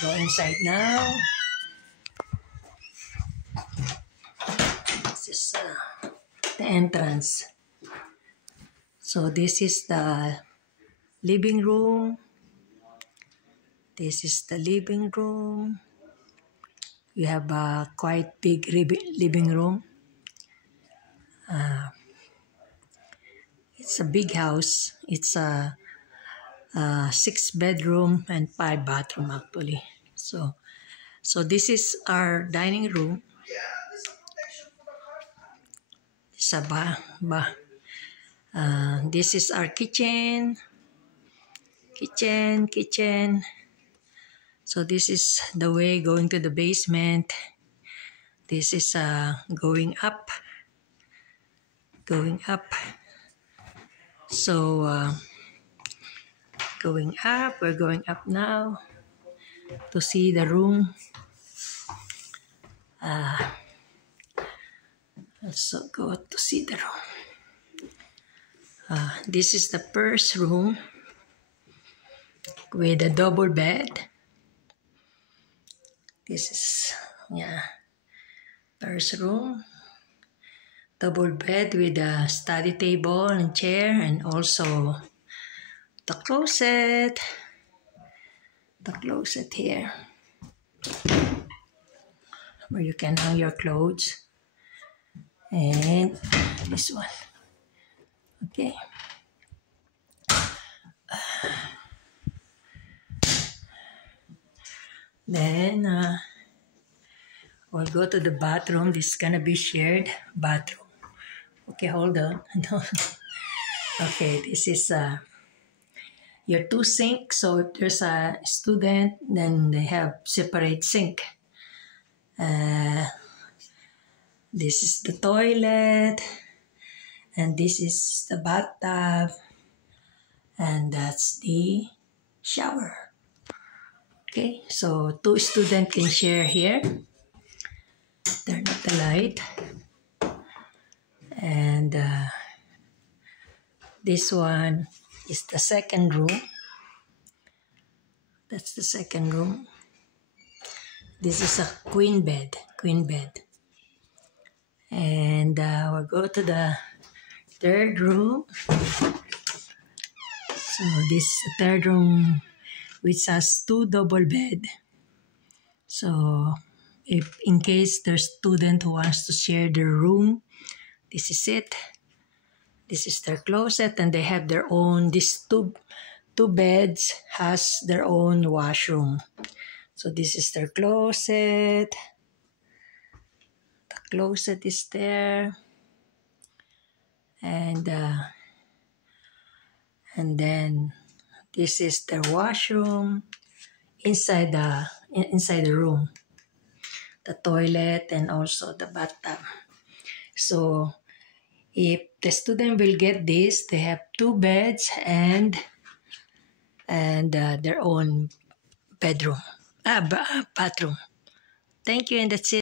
Go inside now. This is the entrance. So this is the living room. This is the living room. We have a quite big living room. It's a big house. It's a 6 bedroom and 5 bathroom actually. So this is our dining room. It's a this is our kitchen. Kitchen. So this is the way going to the basement. This is going up. So we're going up now to see the room. So go to see the room. This is the first room with a double bed. This is first room. Double bed with a study table and chair, and also the closet. The closet here, where you can hang your clothes. And this one. Okay. Then we'll go to the bathroom. This is gonna be shared bathroom. Okay, hold on. No. Okay, this is your 2 sinks. So if there's a student, then they have separate sink. This is the toilet, and this is the bathtub, and that's the shower. Okay, so 2 students can share here. Turn up the light. And this one is the second room. That's the second room. This is a queen bed. And we'll go to the third room. So this is the third room, which has 2 double bed. So if in case there's student who wants to share their room, this is it. This is their closet, and they have their own. These two beds has their own washroom. So this is their closet. The closet is there, and then this is their washroom inside the room. The toilet and also the bathtub. So if the student will get this, they have 2 beds and their own bathroom. Thank you, and that's it.